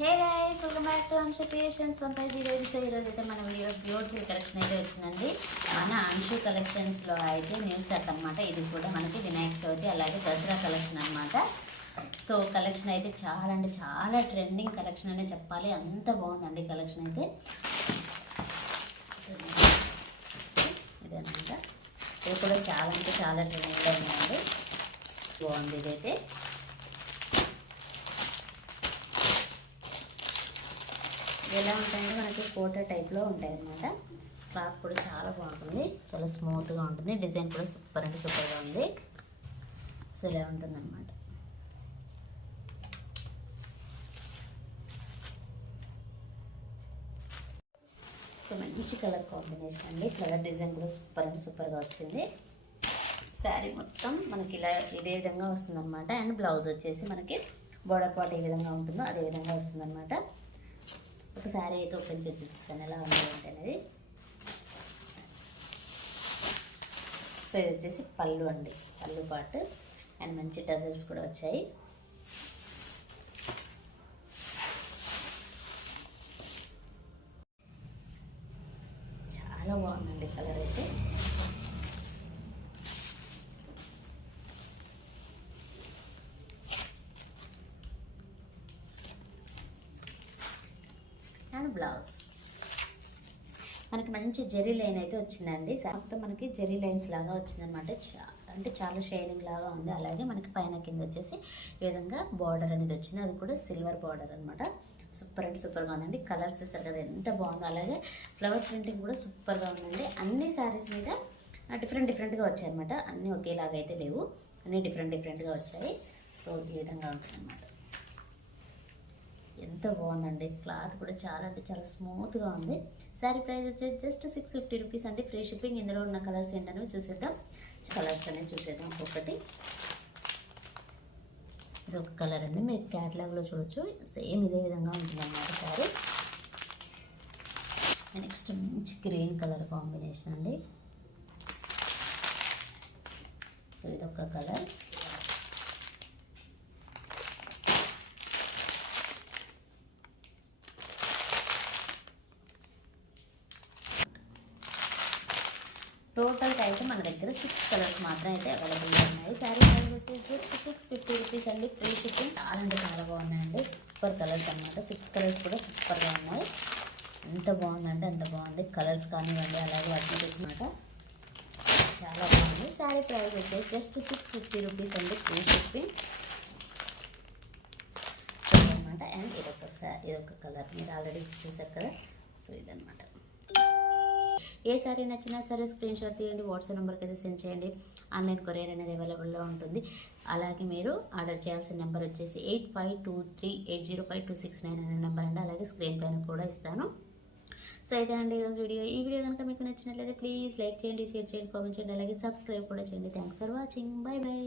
Hey guys, welcome back to Anshu creations 150. So ఈరోజు అయితే మన వీడియో బ్యూటిఫుల్ కలెక్షన్ అయితే వచ్చిందండి. మన అంశు కలెక్షన్స్లో అయితే న్యూ స్టాక్ అనమాట. ఇది కూడా మనకి వినాయక చవితి అలాగే దసరా కలెక్షన్ అనమాట. సో కలెక్షన్ అయితే చాలా అంటే చాలా ట్రెండింగ్ కలెక్షన్ అనే చెప్పాలి. అంత బాగుందండి కలెక్షన్ అయితే. సో ఇదనమాట. ఇది కూడా చాలా అంటే చాలా ట్రెండింగ్గా ఉందండి. బాగుంది ఇదైతే. ఎలా ఉంటాయంటే మనకి ఫోటో టైప్లో ఉంటాయి అన్నమాట. క్లాత్ కూడా చాలా బాగుంటుంది, చాలా స్మూత్గా ఉంటుంది. డిజైన్ కూడా సూపర్ అంటే సూపర్గా ఉంది. సో ఇలా ఉంటుందన్నమాట. సో మంచి కలర్ కాంబినేషన్ అండి. కలర్ డిజైన్ కూడా సూపర్ అంటే సూపర్గా వచ్చింది. శారీ మొత్తం మనకి ఇలా ఇదే విధంగా వస్తుందన్నమాట. అండ్ బ్లౌజ్ వచ్చేసి మనకి బోర్డర్ పార్ట్ ఏ విధంగా ఉంటుందో అదే విధంగా వస్తుందన్నమాట. ఒక శారీ అయితే ఓపెన్ చేసి చూపిస్తాను ఎలా ఉంది అనేది. సో ఇది వచ్చేసి పళ్ళు అండి, పళ్ళు పార్ట్. అండ్ మంచి టజల్స్ కూడా వచ్చాయి. చాలా బాగుందండి కలర్ అయితే. అండ్ బ్లౌజ్ మనకి మంచి జెరీ లైన్ అయితే వచ్చిందండి. మొత్తం మనకి జెరీ లైన్స్ లాగా వచ్చిందనమాట. అంటే చాలా షైనింగ్ లాగా ఉంది. అలాగే మనకి పైన కింద వచ్చేసి ఈ విధంగా బార్డర్ అనేది వచ్చింది. అది కూడా సిల్వర్ బార్డర్ అనమాట. సూపర్ అంటే సూపర్గా ఉందండి. కలర్స్ చూస్తారు కదా ఎంత బాగుందో. అలాగే ఫ్లవర్ ప్రింటింగ్ కూడా సూపర్గా ఉందండి. అన్ని శారీస్ మీద డిఫరెంట్గా వచ్చాయి అనమాట. అన్నీ ఒకేలాగా అయితే లేవు, అన్నీ డిఫరెంట్గా వచ్చాయి. సో ఈ విధంగా ఉంటుందన్నమాట. ఎంత బాగుందండి. క్లాత్ కూడా చాలా అంటే చాలా స్మూత్గా ఉంది. శారీ ప్రైస్ వచ్చేసి జస్ట్ 650 రూపీస్ అండి. Free shipping. ఇందులో ఉన్న కలర్స్ ఏంటనేవి చూసేద్దాం. కలర్స్ అనేవి చూసేద్దాం ఒక్కొక్కటి. ఇది ఒక కలర్ అండి, మీరు క్యాటలాగ్లో చూడొచ్చు. సేమ్ ఇదే విధంగా ఉంటుంది అన్నమాట శారీ. నెక్స్ట్ మంచి గ్రీన్ కలర్ కాంబినేషన్ అండి. సో ఇదొక కలర్. టోటల్గా అయితే మన దగ్గర 6 కలర్స్ మాత్రం అయితే అవైలబుల్గా ఉన్నాయి. శారీ ప్రైస్ వచ్చేసి జస్ట్ 650 రూపీస్ అండి. Free shipping. చాలా అంటే చాలా బాగున్నాయండి. సూపర్ కలర్స్ అనమాట. 6 కలర్స్ కూడా సూపర్గా ఉన్నాయి. ఎంత బాగుందంటే అంత బాగుంది. కలర్స్ కానివ్వండి, అలాగే వాటిని తెచ్చినమాట చాలా బాగుంది. శారీ ప్రైస్ వచ్చేసి జస్ట్ 650 రూపీస్ అండి. ఫ్రీ షిప్పింగ్ అనమాట. అండ్ ఇదొక కలర్ మీరు ఆల్రెడీ చూసారు కదా. సో ఇదనమాట. ఏ సారీ నచ్చినా సరే స్క్రీన్ షాట్ తీయండి, వాట్సాప్ నెంబర్కి అయితే సెండ్ చేయండి. ఆన్లైన్ కొరియర్ అనేది అవైలబుల్లో ఉంటుంది. అలాగే మీరు ఆర్డర్ చేయాల్సిన నెంబర్ వచ్చేసి 8523805269 అనే నెంబర్ అండి. అలాగే స్క్రీన్ పైన కూడా ఇస్తాను. సో అయితే అండి ఈరోజు వీడియో. ఈ వీడియో కనుక మీకు నచ్చినట్లయితే ప్లీజ్ లైక్ చేయండి, షేర్ చేయండి, కామెంట్ చేయండి, అలాగే సబ్స్క్రైబ్ కూడా చేయండి. Thanks for watching. By by.